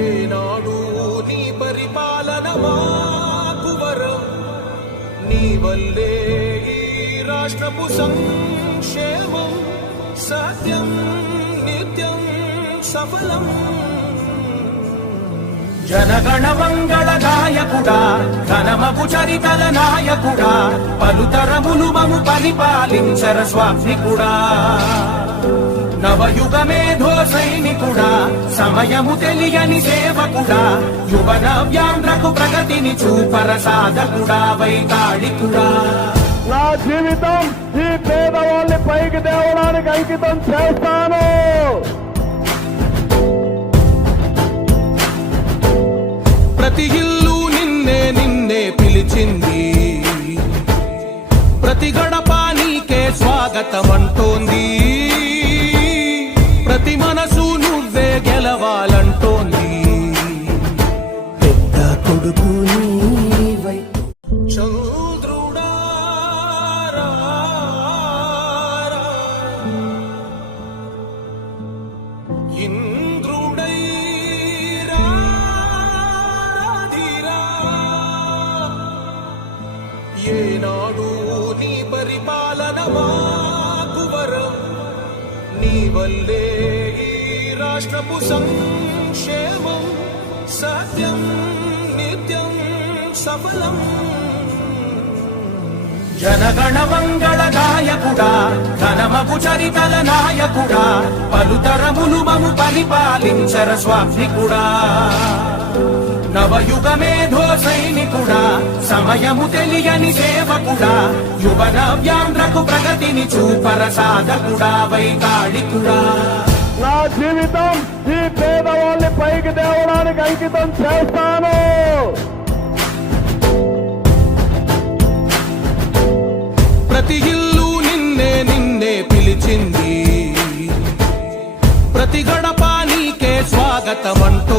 ఏనాడు నీ పరిపాలన మాకు వరం, నీ వల్లే ఈ రాష్ట్రపు సంక్షేమం సత్యం నిత్యం సఫలం. జనగణ మంగళ నాయకుడా, ఘనమగు చరితల నాయకుడా, పలుతరములు మము పరిపాలించర స్వామికుడా. నవయుగ మేధో సైనికుడా, సమయము తెలియని సేవకుడా, యువన వ్యాంధ్రకు ప్రగతిని చూపర సాధకుడా, వైతాళికుడా. నా జీవితం ఈ పేదవాళ్ళని పైకి తేవడానికి అంకితం చేస్తాను. ప్రతి ఇల్లు నిన్నే నిన్నే పిలిచింది, ప్రతి గడప నీకే స్వాగతం అంటోంది, ప్రతి మనసు నువ్వే గెలవాలంటోంది. పెద్ద కొడుకు నీవై చంద్రుడా ఇంద్రుడై రాధిరా, ఏనాడు నీ పరిపాలన మాకు వరం, నీ వల్లే ఈ రాష్ట్రపు సంక్షేమం సత్యం నిత్యం సఫలం. జనగణ మంగళ నాయకుడా, ఘనమగు చరితల నాయకుడా, పలుతరములు మము పరిపాలించర స్వామికుడా. నవయుగ మేధో సైనికుడా, సమయము తెలియని సేవకుడా, యువన వ్యాంధ్రకు ప్రగతిని చూపర సాధకుడా, వైతాళికుడా. నా జీవితం ఈ పేదవాళ్ళని పైకి తేవడానికి అంకితం చేస్తాను. ప్రతి ఇల్లు నిన్నే నిన్నే పిలిచింది, ప్రతి గడప నీకే స్వాగతం అంటూ